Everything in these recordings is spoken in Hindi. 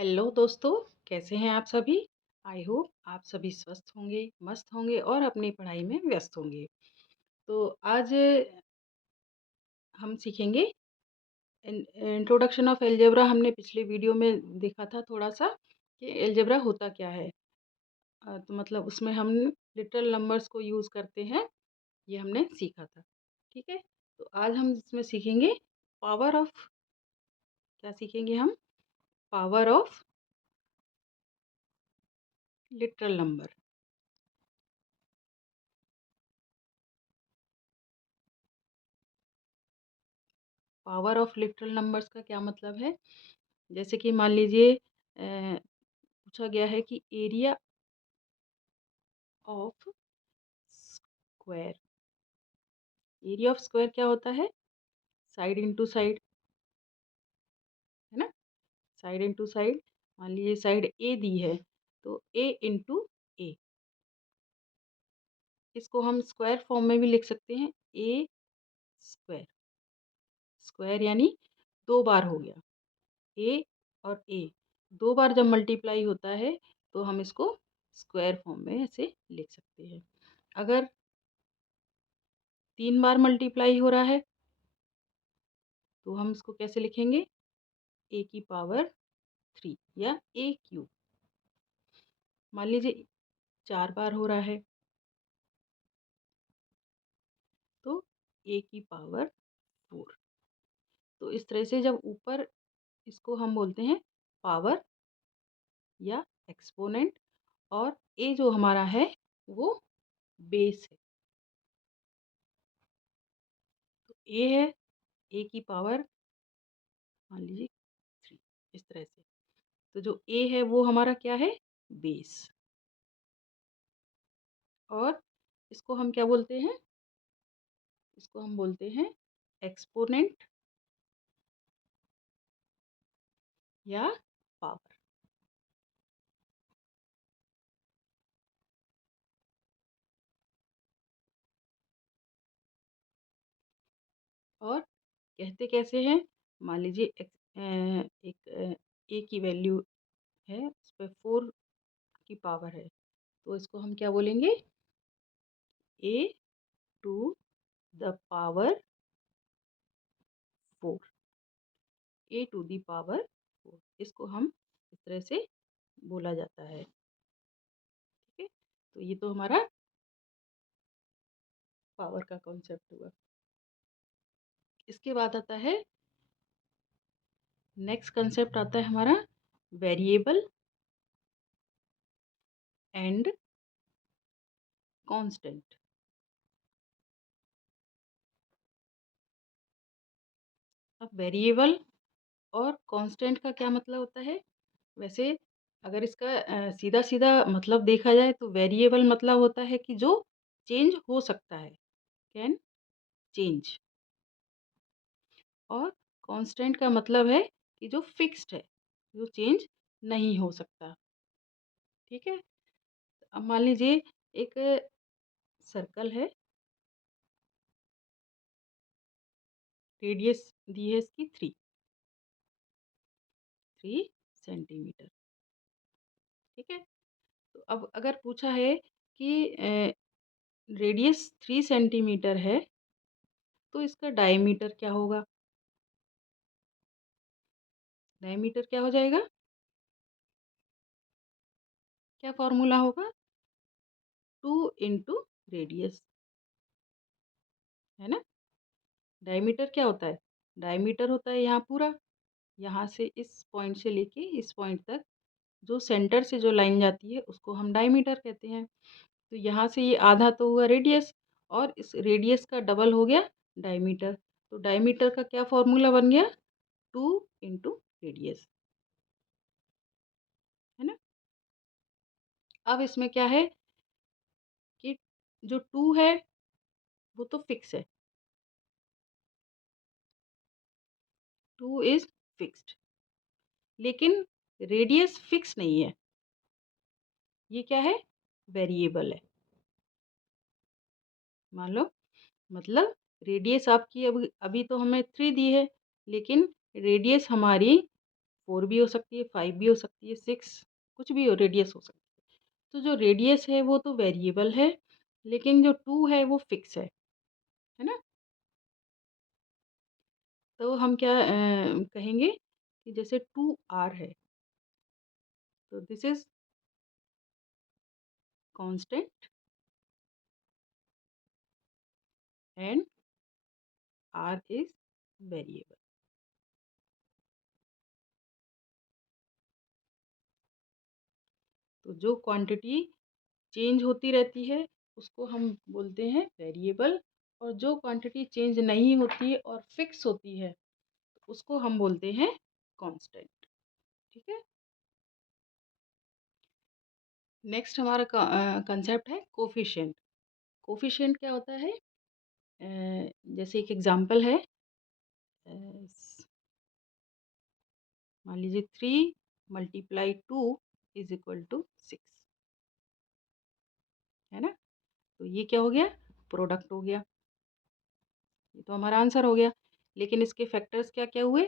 हेलो दोस्तों, कैसे हैं आप सभी। आई होप आप सभी स्वस्थ होंगे, मस्त होंगे और अपनी पढ़ाई में व्यस्त होंगे। तो आज हम सीखेंगे इंट्रोडक्शन ऑफ एलजेब्रा। हमने पिछले वीडियो में देखा था थोड़ा सा कि एलजेब्रा होता क्या है। तो मतलब उसमें हम लिटरल नंबर्स को यूज़ करते हैं, ये हमने सीखा था। ठीक है, तो आज हम इसमें सीखेंगे पावर ऑफ, क्या सीखेंगे हम? Power of literal number. Power of literal numbers का क्या मतलब है? जैसे कि मान लीजिए पूछा गया है कि area of square. Area of square क्या होता है? साइड इनटू साइड, है ना। साइड इनटू साइड, मान लीजिए साइड ए दी है तो ए इंटू ए। इसको हम स्क्वायर फॉर्म में भी लिख सकते हैं, ए स्क्वायर। स्क्वायर यानी दो बार हो गया, ए और ए दो बार जब मल्टीप्लाई होता है तो हम इसको स्क्वायर फॉर्म में ऐसे लिख सकते हैं। अगर तीन बार मल्टीप्लाई हो रहा है तो हम इसको कैसे लिखेंगे? ए की पावर 3 या ए क्यूब। मान लीजिए चार बार हो रहा है तो ए की पावर 4। तो इस तरह से जब ऊपर, इसको हम बोलते हैं पावर या एक्सपोनेंट, और ए जो हमारा है वो बेस है। तो ए है, ए की पावर मान लीजिए 3, इस तरह से। तो जो ए है वो हमारा क्या है? बेस। और इसको हम क्या बोलते हैं? इसको हम बोलते हैं एक्सपोनेंट या पावर। और कहते कैसे हैं? मान लीजिए एक ए की वैल्यू है, उस पर 4 की पावर है, तो इसको हम क्या बोलेंगे? A to the power 4। A to the power 4, इसको हम इस तरह से बोला जाता है। ठीक है, तो ये तो हमारा पावर का कॉन्सेप्ट हुआ। इसके बाद आता है, नेक्स्ट कंसेप्ट आता है हमारा वेरिएबल एंड कांस्टेंट। अब वेरिएबल और कांस्टेंट का क्या मतलब होता है? वैसे अगर इसका सीधा सीधा मतलब देखा जाए तो वेरिएबल मतलब होता है कि जो चेंज हो सकता है, कैन चेंज। और कांस्टेंट का मतलब है कि जो फिक्स्ड है, जो चेंज नहीं हो सकता। ठीक है, अब मान लीजिए एक सर्कल है, रेडियस दी है इसकी 3 सेंटीमीटर। ठीक है, तो अब अगर पूछा है कि रेडियस 3 सेंटीमीटर है तो इसका डायमीटर क्या होगा? डायमीटर क्या हो जाएगा? क्या फॉर्मूला होगा? 2 इंटू रेडियस, है ना। डायमीटर क्या होता है? डायमीटर होता है यहाँ पूरा, यहाँ से इस पॉइंट से लेके इस पॉइंट तक जो सेंटर से जो लाइन जाती है उसको हम डायमीटर कहते हैं। तो यहाँ से ये आधा तो हुआ रेडियस, और इस रेडियस का डबल हो गया डायमीटर। तो डायमीटर का क्या फॉर्मूला बन गया? 2 इंटू रेडियस, है ना। अब इसमें क्या है कि जो 2 है वो तो फिक्स है, 2 इज फिक्स्ड। लेकिन रेडियस फिक्स नहीं है, ये क्या है? वेरिएबल है। मान लो, मतलब रेडियस आपकी अभी अभी तो हमें 3 दी है, लेकिन रेडियस हमारी 4 भी हो सकती है, 5 भी हो सकती है, 6 कुछ भी हो, रेडियस हो सकती है। तो जो रेडियस है वो तो वेरिएबल है, लेकिन जो 2 है वो फिक्स है ना? तो हम क्या कहेंगे कि जैसे 2r है, तो this is constant and r is variable. तो जो क्वांटिटी चेंज होती रहती है उसको हम बोलते हैं वेरिएबल, और जो क्वांटिटी चेंज नहीं होती है और फिक्स होती है उसको हम बोलते हैं कांस्टेंट। ठीक है। नेक्स्ट हमारा कंसेप्ट है कोफिशिएंट। कोफिशिएंट क्या होता है? जैसे एक एग्जांपल है, अ, मान लीजिए 3 × 2 = 6, है ना? तो ये क्या हो गया? प्रोडक्ट हो गया। ये तो हमारा आंसर हो गया। लेकिन इसके फैक्टर्स क्या क्या हुए?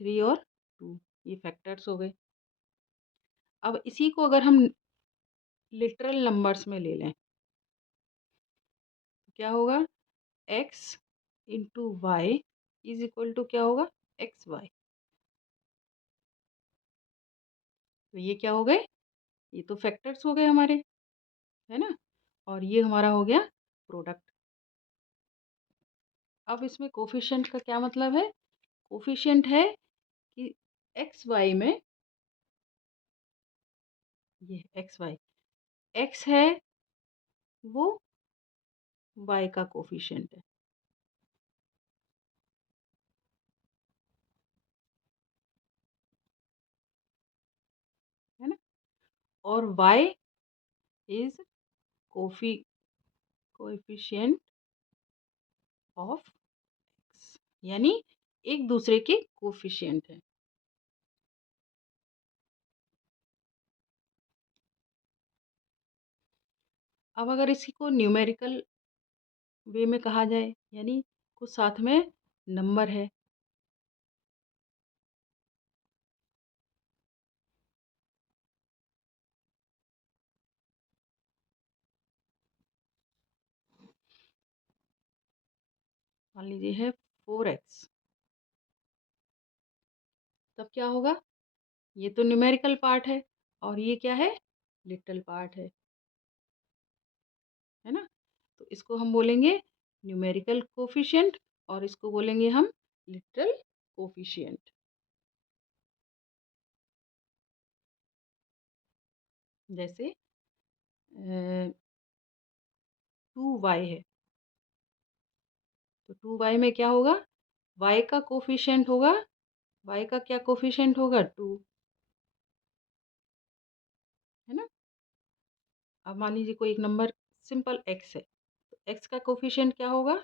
3 और 2, ये फैक्टर्स हो गए। अब इसी को अगर हम लिटरल नंबर्स में ले लें तो क्या होगा? x × y क्या होगा? xy। तो ये क्या हो गए? ये तो फैक्टर्स हो गए हमारे, है ना? और ये हमारा हो गया प्रोडक्ट। अब इसमें कोफिशिएंट का क्या मतलब है? कोफिशिएंट है कि एक्स वाई में, ये एक्स वाई, एक्स है वो वाई का कोफिशिएंट है ना? और वाई इज कोफी कोएफिशिएंट ऑफ एक्स, यानी एक दूसरे के कोफिशिएंट है। अब अगर इसी को न्यूमेरिकल वे में कहा जाए, यानी कुछ साथ में नंबर है, मान लीजिए है 4x, तब क्या होगा? ये तो न्यूमेरिकल पार्ट है और ये क्या है? लिटल पार्ट है ना? तो इसको हम बोलेंगे न्यूमेरिकल कोफिशिएंट और इसको बोलेंगे हम लिटल कोफिशिएंट। जैसे 2y है, तो 2y में क्या होगा? y का कोफिशिएंट होगा, y का क्या कोफिशिएंट होगा? 2, है ना? अब मान लीजिए कोई एक नंबर सिंपल x है, तो x का कोफिशिएंट क्या होगा?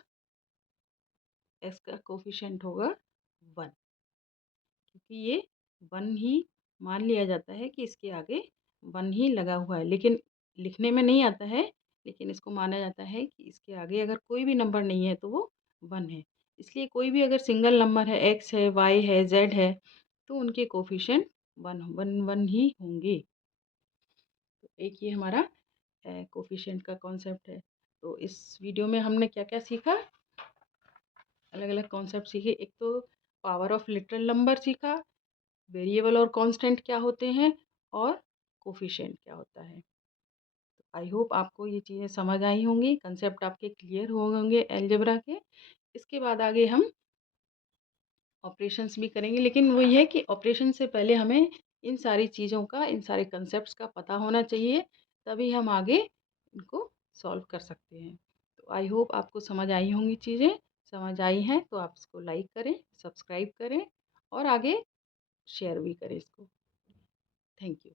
x का कोफिशिएंट होगा 1, क्योंकि ये 1 ही मान लिया जाता है कि इसके आगे 1 ही लगा हुआ है, लेकिन लिखने में नहीं आता है, लेकिन इसको माना जाता है कि इसके आगे अगर कोई भी नंबर नहीं है तो वो 1 है। इसलिए कोई भी अगर सिंगल नंबर है, x है, y है, z है, तो उनके कोफिशिएंट 1 ही होंगे। तो एक ये हमारा कोफिशिएंट का कॉन्सेप्ट है। तो इस वीडियो में हमने क्या-क्या सीखा? अलग-अलग कॉन्सेप्ट सीखे। एक तो पावर ऑफ लिटरल नंबर सीखा, वेरिएबल और कांस्टेंट क्या होते हैं, और कोफिशिएंट क्या होता है। तो आई होप आपको ये चीज़ें समझ आई होंगी, कंसेप्ट आपके क्लियर हो होंगे अलजेब्रा के। इसके बाद आगे हम ऑपरेशंस भी करेंगे, लेकिन वही है कि ऑपरेशन से पहले हमें इन सारी चीज़ों का, इन सारे कंसेप्ट्स का पता होना चाहिए, तभी हम आगे इनको सॉल्व कर सकते हैं। तो आई होप आपको समझ आई होंगी चीज़ें। समझ आई हैं तो आप इसको लाइक करें, सब्सक्राइब करें और आगे शेयर भी करें इसको। Thank you.